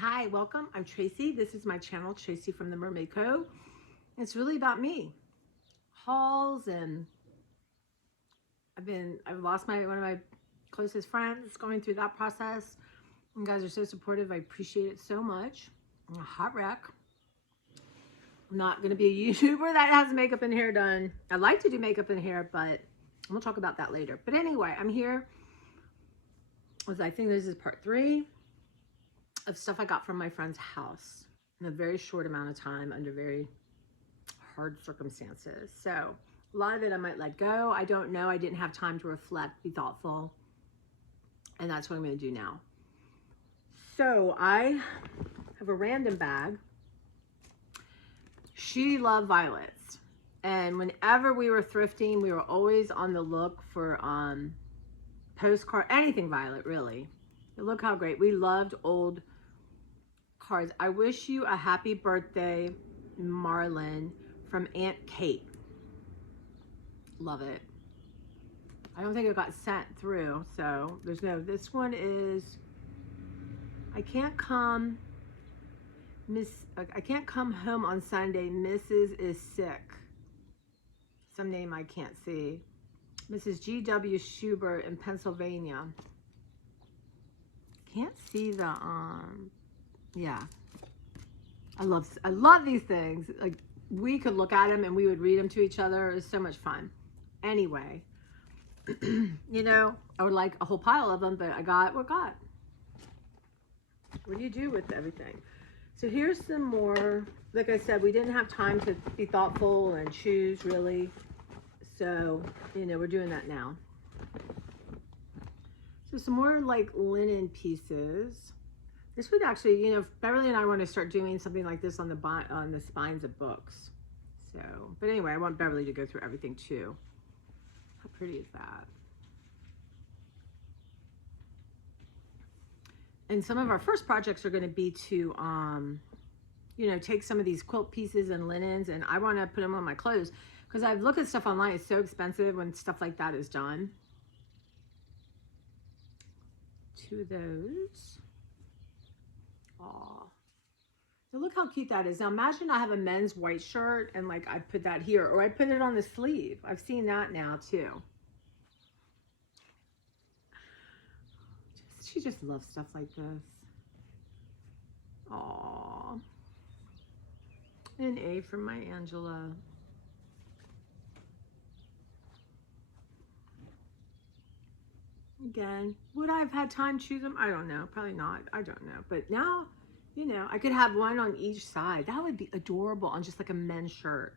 Hi, welcome. I'm Tracy. This is my channel, Tracy from the Mermaid Cove. It's really about me. Hauls, and I've lost one of my closest friends going through that process. You guys are so supportive. I appreciate it so much. I'm a hot wreck. I'm not going to be a YouTuber that has makeup and hair done. I like to do makeup and hair, but we'll talk about that later. But anyway, I'm here. I think this is part 3 of stuff I got from my friend's house in a very short amount of time under very hard circumstances. So a lot of it I might let go. I don't know. I didn't have time to reflect, be thoughtful. And that's what I'm going to do now. So I have a random bag. She loved violets. And whenever we were thrifting, we were always on the look for postcard, anything violet, really. But look how great. We loved old cards. I wish you a happy birthday, Marlin, from Aunt Kate. Love it. I don't think it got sent through, so there's no, this one is, I can't come home on Sunday. Mrs. is sick. Some name I can't see. Mrs. G.W. Schubert in Pennsylvania. Can't see the, yeah. I love these things. Like, we could look at them and we would read them to each other. It was so much fun. Anyway, you know, I would like a whole pile of them, but I got what got. What do you do with everything? So here's some more. Like I said, we didn't have time to be thoughtful and choose, really. So, you know, we're doing that now. So some more like linen pieces. This would actually, you know, Beverly and I want to start doing something like this on the spines of books. So, but anyway, I want Beverly to go through everything too. How pretty is that? And some of our first projects are going to be to, you know, take some of these quilt pieces and linens, and I want to put them on my clothes because I've looked at stuff online. It's so expensive when stuff like that is done. 2 of those. Aw. So look how cute that is. Now imagine I have a men's white shirt and like I put that here, or I put it on the sleeve. I've seen that now too. She just loves stuff like this. Aw. An A from my Angela. Again, would I have had time to choose them? I don't know. Probably not. I don't know. But now, you know, I could have one on each side. That would be adorable on just like a men's shirt.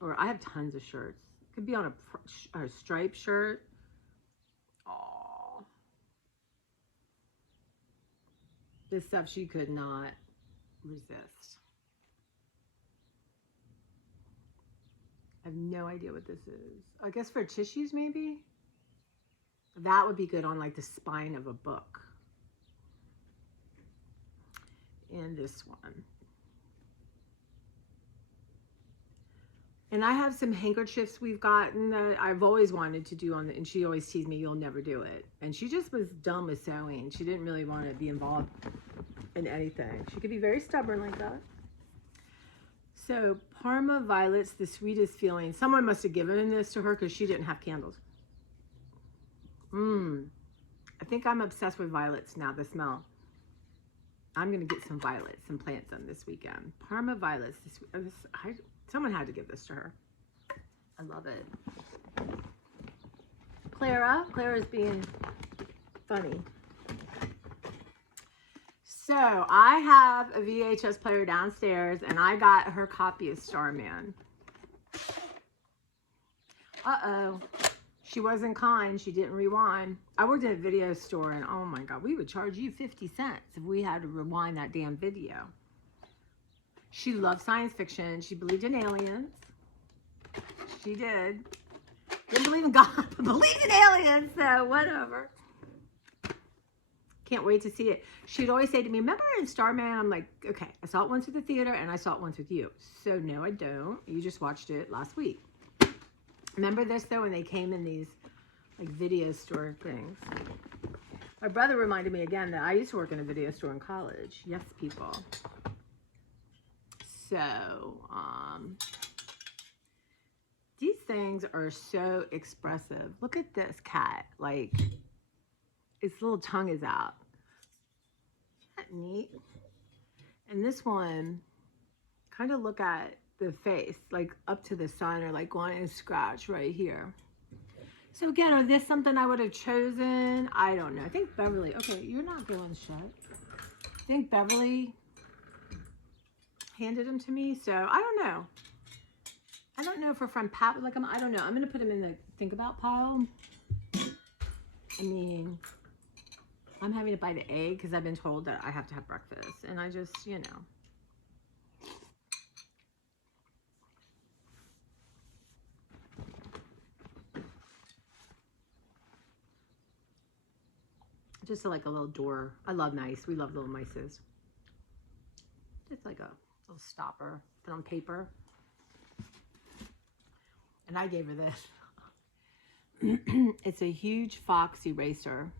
Or I have tons of shirts. It could be on a striped shirt. Aww. This stuff she could not resist. I have no idea what this is. I guess for tissues, maybe? That would be good on like the spine of a book. And this one. And I have some handkerchiefs we've gotten that I've always wanted to do and she always teased me, you'll never do it. And she just was done with sewing. She didn't really want to be involved in anything. She could be very stubborn like that. So Parma Violets, the sweetest feeling. Someone must have given this to her because she didn't have candles. I think I'm obsessed with violets now, the smell. I'm going to get some violets, some plants them this weekend. Parma Violets. Someone had to give this to her. I love it. Clara's being funny. So I have a VHS player downstairs and I got her copy of Starman. Uh-oh. She wasn't kind. She didn't rewind. I worked at a video store and oh my God, we would charge you 50 cents if we had to rewind that damn video. She loved science fiction. She believed in aliens. She did. Didn't believe in God, but believed in aliens, so whatever. Can't wait to see it. She'd always say to me, remember in Starman? I'm like, okay, I saw it once at the theater and I saw it once with you. So no, I don't. You just watched it last week. Remember this though, when they came in these like video store things. My brother reminded me again that I used to work in a video store in college. Yes, people. So, these things are so expressive. Look at this cat. Like, its little tongue is out. Isn't that neat? And this one, kind of look at the face, like up to the sun, or like wanting to scratch right here. So again, are this something I would have chosen? I don't know. I think Beverly, okay, you're not going shut. I think Beverly handed them to me, so I don't know. I don't know if her friend Pat would like them. I don't know. I'm going to put them in the think about pile. I mean, I'm having to buy the egg because I've been told that I have to have breakfast. And I just, you know. Just like a little door. I love mice. We love little mices. Just like a little stopper. Put on paper. And I gave her this. It's a huge fox eraser.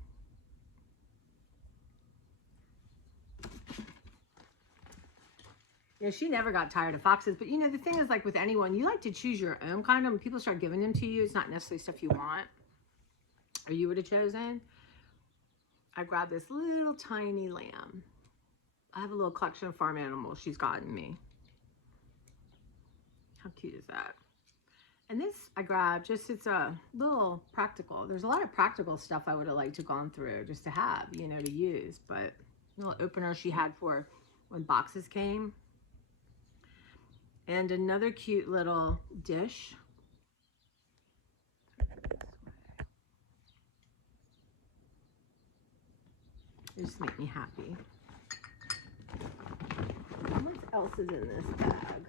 Yeah, she never got tired of foxes. But you know, the thing is, like with anyone, you like to choose your own kind of. When people start giving them to you, it's not necessarily stuff you want or you would have chosen. I grabbed this little tiny lamb. I have a little collection of farm animals she's gotten me. How cute is that? And this I grabbed just, it's a little practical. There's a lot of practical stuff I would have liked to gone through just to have, you know, to use. But a little opener she had for when boxes came. And another cute little dish. It just makes me happy. What else is in this bag?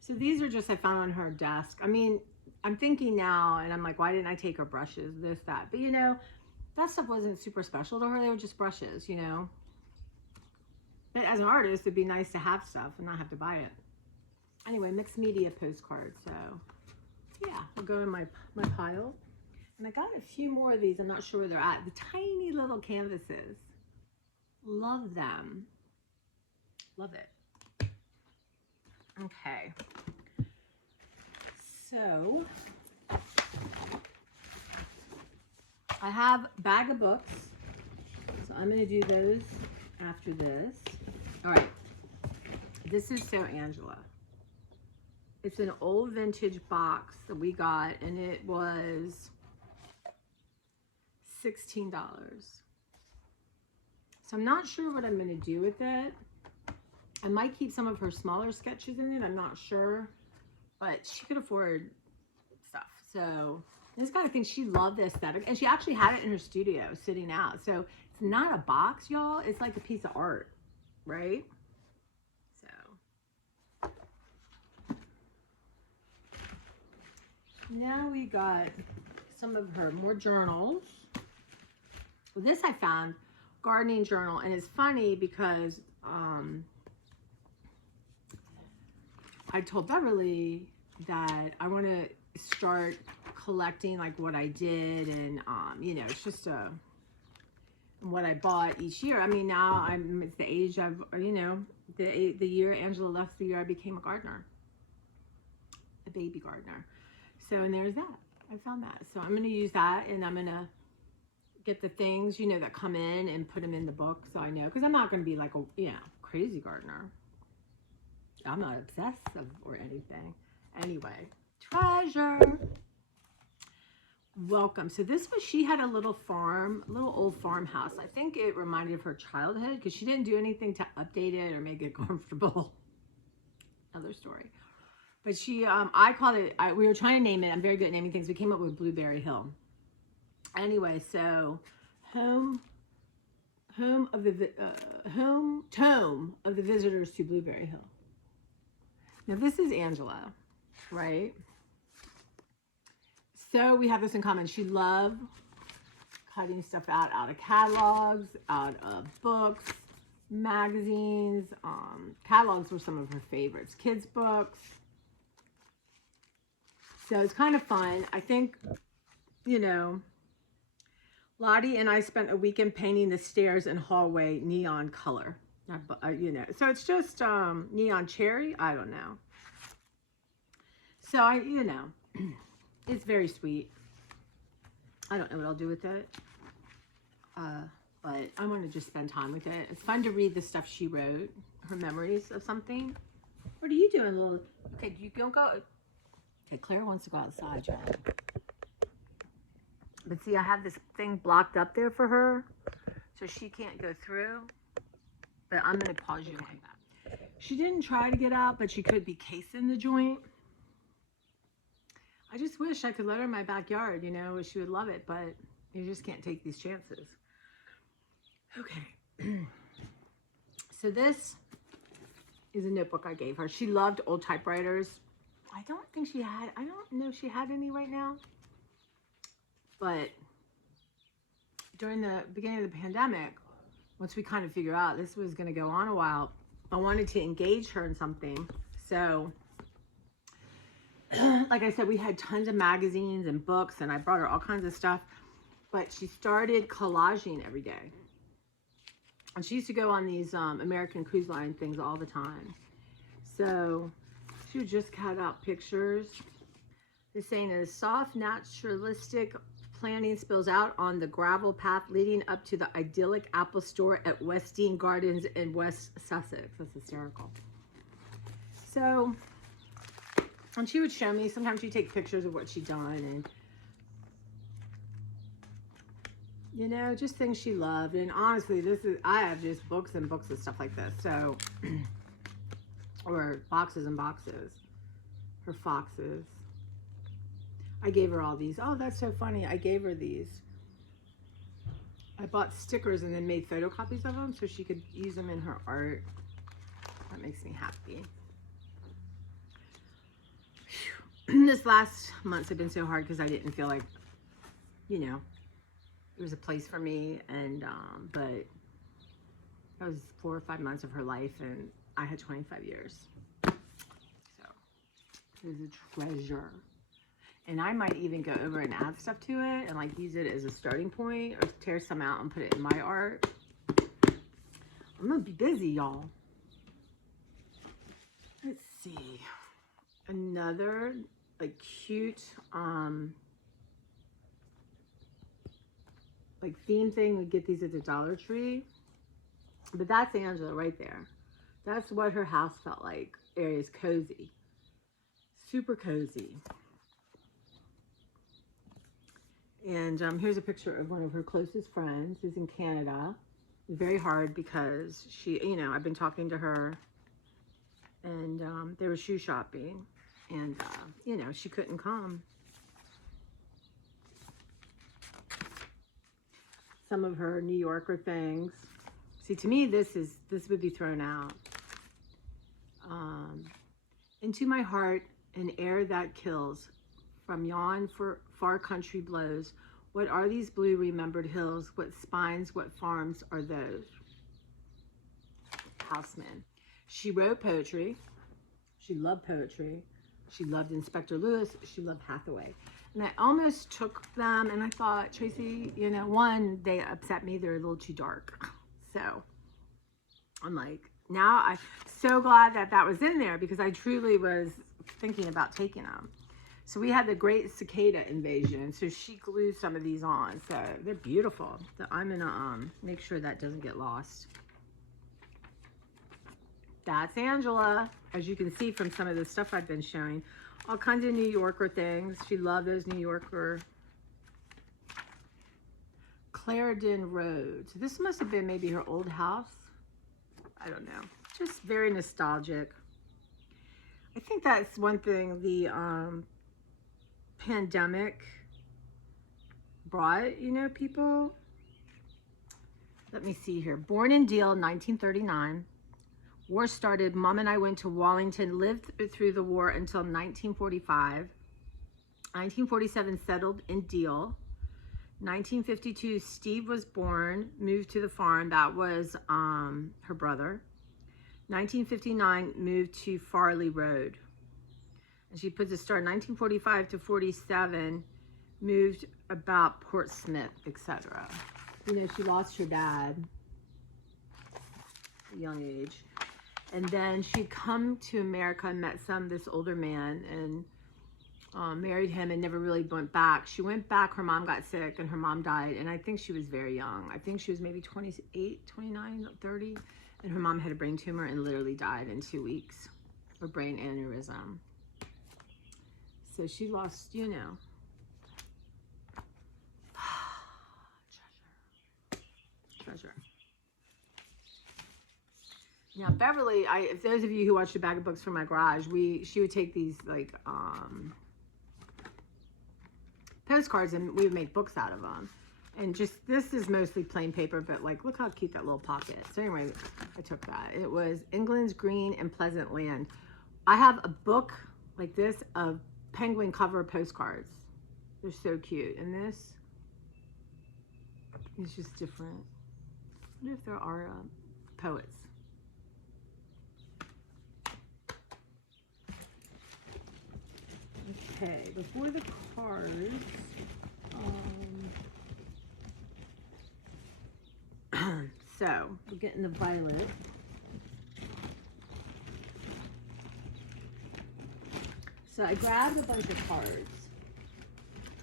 So these are just I found on her desk. I mean, I'm thinking now, and I'm like, why didn't I take her brushes, this, that? But you know, that stuff wasn't super special to her. They were just brushes, you know. But as an artist, it'd be nice to have stuff and not have to buy it. Anyway, mixed media postcard. So yeah, we'll go in my pile. And I got a few more of these. I'm not sure where they're at. The tiny little canvases. Love them. Love it. Okay. So I have a bag of books. So I'm going to do those after this. All right. This is so Angela. It's an old vintage box that we got, and it was $16. So I'm not sure what I'm going to do with it. I might keep some of her smaller sketches in it. I'm not sure, but she could afford stuff. So this kind of thing, she loved the aesthetic, and she actually had it in her studio sitting out. So it's not a box, y'all. It's like a piece of art, right? So now we got some of her more journals. Well, this I found, gardening journal, and it's funny because I told Beverly that I want to start collecting like what I did, and you know, it's just what I bought each year. I mean, now it's the age of, you know, the year Angela left, the year I became a gardener, a baby gardener. So, and there's that. I found that. So I'm going to use that, and I'm going to get the things, you know, that come in and put them in the book, so I know, because I'm not going to be like a, you know, crazy gardener. I'm not obsessive or anything. Anyway, treasure. Welcome. So this was, she had a little farm, a little old farmhouse. I think it reminded of her childhood because she didn't do anything to update it or make it comfortable. Another story. But she, I called it, we were trying to name it. I'm very good at naming things. We came up with Blueberry Hill. Anyway, so tome of the visitors to Blueberry Hill. Now this is Angela, right? So we have this in common. She loved cutting stuff out of catalogs, out of books, magazines. Catalogs were some of her favorites. Kids' books. So it's kind of fun. I think, you know, Lottie and I spent a weekend painting the stairs and hallway neon color. You know, so it's just neon cherry. I don't know. So you know, it's very sweet. I don't know what I'll do with it. But I want to just spend time with it. It's fun to read the stuff she wrote, her memories of something. What are you doing, little? Okay, you don't go. Okay, Claire wants to go outside, y'all. But see, I have this thing blocked up there for her, so she can't go through. But I'm going to pause you. Okay. She didn't try to get out, but she could be casing the joint. I just wish I could let her in my backyard, you know, she would love it, but you just can't take these chances. Okay. So this is a notebook I gave her. She loved old typewriters. I don't know if she had any right now. But during the beginning of the pandemic, once we kind of figured out this was going to go on a while, I wanted to engage her in something. So, like I said, we had tons of magazines and books, and I brought her all kinds of stuff. But she started collaging every day. And she used to go on these American Cruise Line things all the time. So she would just cut out pictures. They're saying a soft, naturalistic planting spills out on the gravel path leading up to the idyllic Apple store at Westdean Gardens in West Sussex. That's hysterical. So, and she would show me, sometimes she'd take pictures of what she'd done, and you know, just things she loved. And honestly, I have just books and books of stuff like this. So, or boxes and boxes. Her foxes. I gave her all these. Oh, that's so funny. I gave her these. I bought stickers and then made photocopies of them so she could use them in her art. That makes me happy. This last months have been so hard because I didn't feel like, you know, there was a place for me, and but that was 4 or 5 months of her life, and I had 25 years. So it was a treasure. And I might even go over and add stuff to it and like use it as a starting point, or tear some out and put it in my art. I'm gonna be busy, y'all. Let's see. Another like cute like theme thing. We get these at the Dollar Tree, but that's Angela right there. That's what her house felt like. Area's cozy, super cozy. And here's a picture of one of her closest friends who's in Canada. It's very hard because she, you know, I've been talking to her, and they were shoe shopping, and you know, she couldn't come. Some of her New Yorker things. See, to me, this would be thrown out. Into my heart, an air that kills, from yon for far country blows. What are these blue remembered hills? What spines, what farms are those? Houseman. She wrote poetry. She loved poetry. She loved Inspector Lewis. She loved Hathaway. And I almost took them, and I thought, Tracy, you know, one, they upset me. They're a little too dark. So I'm like, now I'm so glad that that was in there, because I truly was thinking about taking them. So we had the great cicada invasion. So she glued some of these on. So they're beautiful. So I'm going to make sure that doesn't get lost. That's Angela, as you can see from some of the stuff I've been showing. All kinds of New Yorker things. She loved those New Yorker. Clarendon Road. So this must have been maybe her old house. I don't know. Just very nostalgic. I think that's one thing the pandemic brought, you know, people. Let me see here. Born in Deal, 1939. War started. Mom and I went to Wallington, lived through the war until 1945. 1947, settled in Deal. 1952, Steve was born, moved to the farm. That was her brother. 1959, moved to Farley Road. And she puts a start 1945 to 47, moved about Portsmouth, etc. You know, she lost her dad at a young age. And then she'd come to America and met this older man, and married him and never really went back. She went back, her mom got sick, and her mom died. And I think she was very young. I think she was maybe 28, 29, 30. And her mom had a brain tumor and literally died in 2 weeks. A brain aneurysm. So she lost, you know. Treasure. Now Beverly, if those of you who watched a bag of books from my garage, she would take these like postcards and we would make books out of them. And just, this is mostly plain paper, but like, look how cute that little pocket. So anyway, I took that. It was England's Green and Pleasant Land. I have a book like this of penguin cover postcards. They're so cute. And this is just different. I wonder if there are poets. Okay, before the cards, so we're getting the violet. So I grabbed a bunch of cards.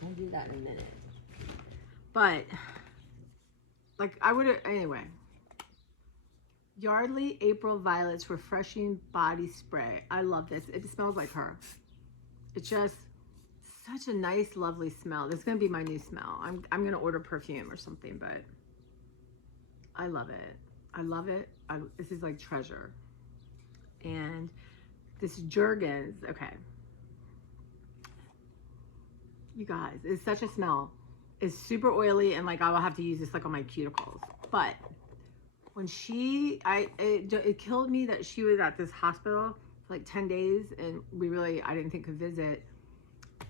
I'll do that in a minute. But, like, I would have, anyway. Yardley April Violets Refreshing Body Spray. I love this. It smells like her. It's just such a nice, lovely smell. This is going to be my new smell. I'm going to order perfume or something, but I love it. I love it. This is like treasure. And this Jergens, okay. You guys, it's such a smell. It's super oily, and like I will have to use this like on my cuticles. But when it killed me that she was at this hospital for like 10 days, and I didn't think could visit,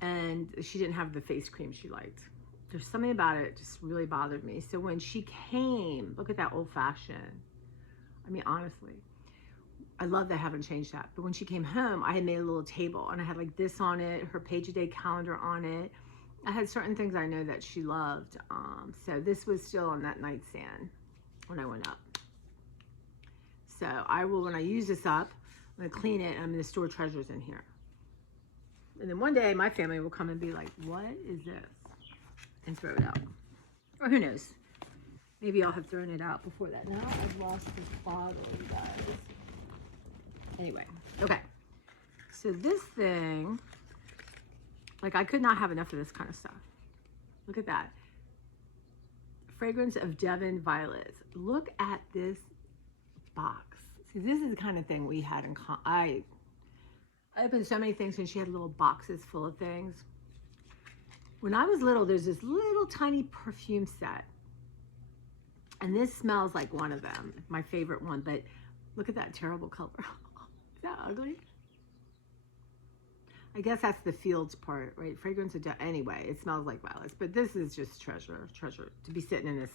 and she didn't have the face cream she liked. There's something about it just really bothered me. So when she came, look at that old fashioned. I mean, honestly, I love that I haven't changed that. But when she came home, I had made a little table, and I had like this on it, her page a day calendar on it. I had certain things I know that she loved. So this was still on that nightstand when I went up. So I will, when I use this up, I'm gonna clean it, and I'm gonna store treasures in here. And then one day my family will come and be like, what is this? And throw it out. Or who knows? Maybe I'll have thrown it out before that. Now I've lost this bottle, you guys. Anyway, okay. So this thing, like I could not have enough of this kind of stuff. Look at that. Fragrance of Devon Violets. Look at this box. See, this is the kind of thing we had in common. I opened so many things, and she had little boxes full of things. When I was little, there's this little tiny perfume set. And this smells like one of them, my favorite one. But look at that terrible color. Is that ugly? I guess that's the fields part, right? Fragrance of anyway, it smells like violets. But this is just treasure. To be sitting in this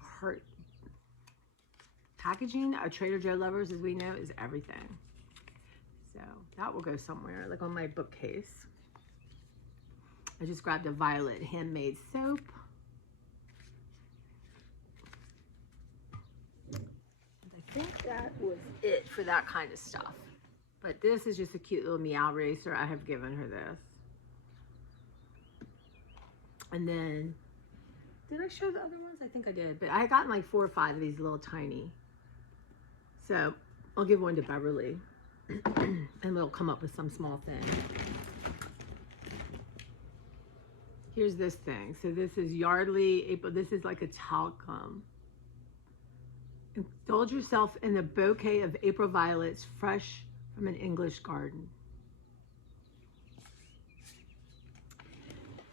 heart packaging. Trader Joe lovers, as we know, is everything. So that will go somewhere, like on my bookcase. I just grabbed a violet handmade soap. I think that was it for that kind of stuff. But this is just a cute little meow eraser. I have given her this. And then, did I show the other ones? I think I did. But I had gotten like 4 or 5 of these little tiny. So I'll give one to Beverly. And we'll come up with some small thing. Here's this thing. So this is Yardley April. This is like a talcum. Indulge yourself in the bouquet of April violets fresh from an English garden.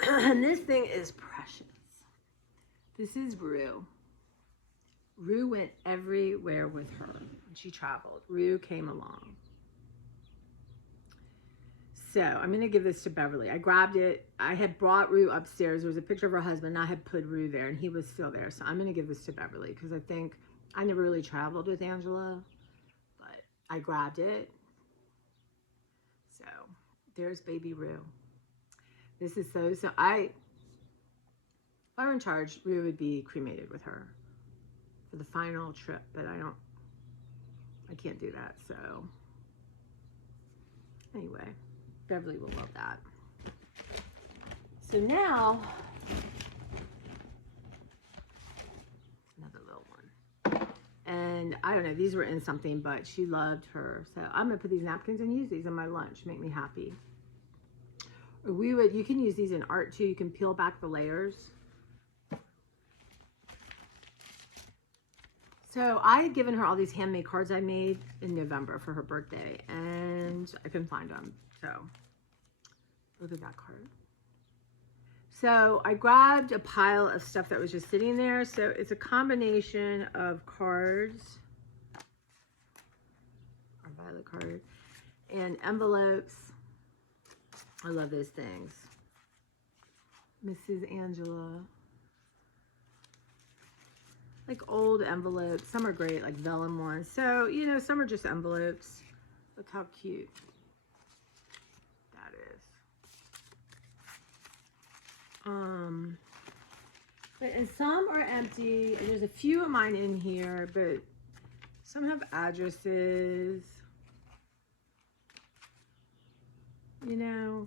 And this thing is precious. This is Rue. Rue went everywhere with her when she traveled. Rue came along. So I'm going to give this to Beverly. I grabbed it. I had brought Rue upstairs. There was a picture of her husband. And I had put Rue there, and he was still there. So I'm going to give this to Beverly because I think I never really traveled with Angela, but I grabbed it. So there's baby Rue. This is so I I were in charge, we would be cremated with her for the final trip, but I can't do that. So anyway, Beverly will love that. So now, another little one. And I don't know, these were in something, but she loved her. So I'm gonna put these napkins and use these in my lunch, make me happy. Or you can use these in art too. You can peel back the layers. So I had given her all these handmade cards I made in November for her birthday, and I couldn't find them. So look at that card. So I grabbed a pile of stuff that was just sitting there. So it's a combination of cards, our violet card, and envelopes. I love those things. Mrs. Angela. Like old envelopes. Some are great, like vellum ones. So, you know, some are just envelopes. Look how cute that is. And some are empty. There's a few of mine in here, but some have addresses. You know,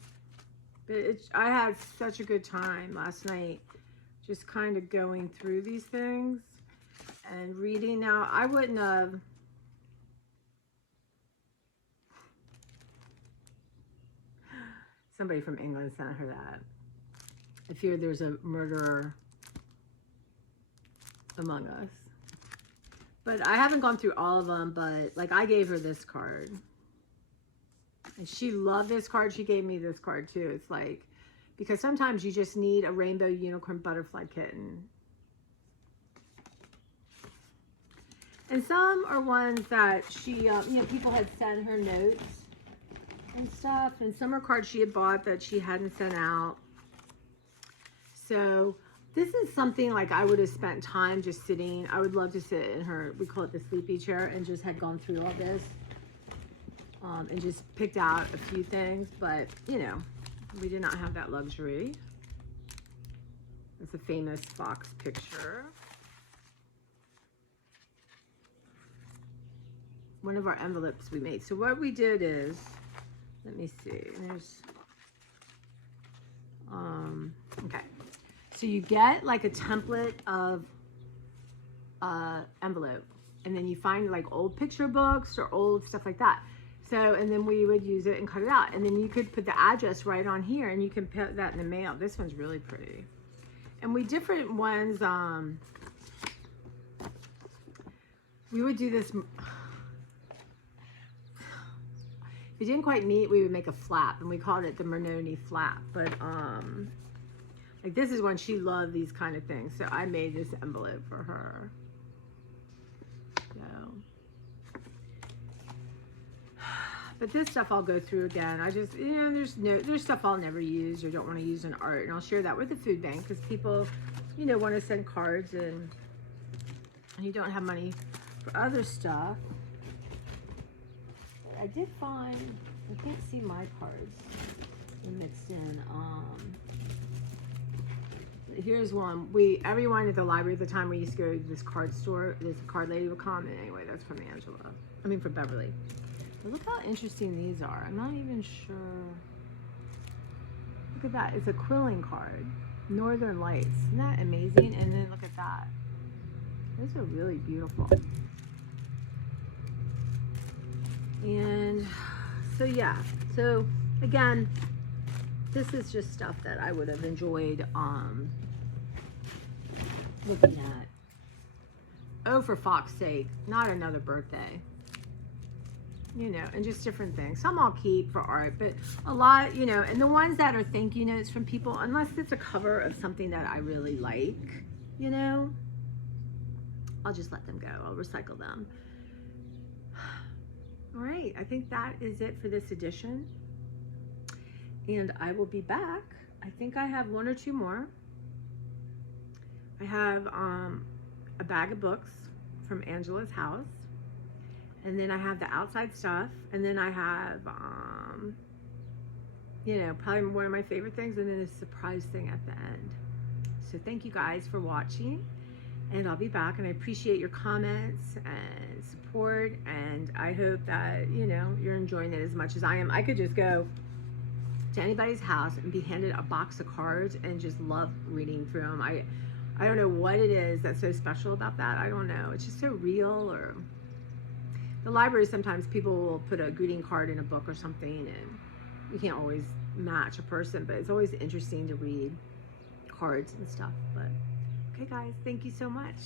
but I had such a good time last night just kind of going through these things and reading. Now, I wouldn't have somebody from England sent her that. I fear there's a murderer among us. But I haven't gone through all of them, but like I gave her this card. And she loved this card. She gave me this card too. It's like, because sometimes you just need a rainbow unicorn butterfly kitten. And some are ones that she, you know, people had sent her notes and stuff. And some are cards she had bought that she hadn't sent out. So this is something like I would have spent time just sitting. I would love to sit in her, we call it the sleepy chair, and just had gone through all this. And just picked out a few things, but you know, we did not have that luxury. It's a famous fox picture. One of our envelopes we made. So what we did is, let me see, there's, okay. So you get like a template of envelope, and then you find like old picture books or old stuff like that. So, and then we would use it and cut it out. And then you could put the address right on here and you can put that in the mail. This one's really pretty. And we different ones, we would do this. If it didn't quite meet, we would make a flap, and we called it the Mernoni flap. But like this is one she loved, these kind of things. So I made this envelope for her. But this stuff I'll go through again. I just, you know, there's stuff I'll never use or don't want to use in art. And I'll share that with the food bank because people, you know, want to send cards and you don't have money for other stuff. But I did find, I can't see my cards mixed in. Here's one. Everyone at the library at the time, we used to go to this card store. This card lady would come. And anyway, that's from Angela. I mean, from Beverly. But look how interesting these are. I'm not even sure. Look at that. It's a quilling card. Northern Lights. Isn't that amazing? And then look at that. Those are really beautiful. And so, yeah. So, again, this is just stuff that I would have enjoyed looking at. Oh, for fuck's sake. Not another birthday. You know, and just different things. Some I'll keep for art, but a lot, you know, and the ones that are thank you notes from people, unless it's a cover of something that I really like, you know, I'll just let them go. I'll recycle them. All right, I think that is it for this edition. And I will be back. I think I have one or two more. I have a bag of books from Angela's house. And then I have the outside stuff. And then I have, you know, probably one of my favorite things. And then a surprise thing at the end. So thank you guys for watching, and I'll be back, and I appreciate your comments and support, and I hope that, you know, you're enjoying it as much as I am. I could just go to anybody's house and be handed a box of cards and just love reading through them. I don't know what it is that's so special about that. I don't know. It's just so real. Or the library, sometimes people will put a greeting card in a book or something, and you can't always match a person, but it's always interesting to read cards and stuff. But okay guys, thank you so much.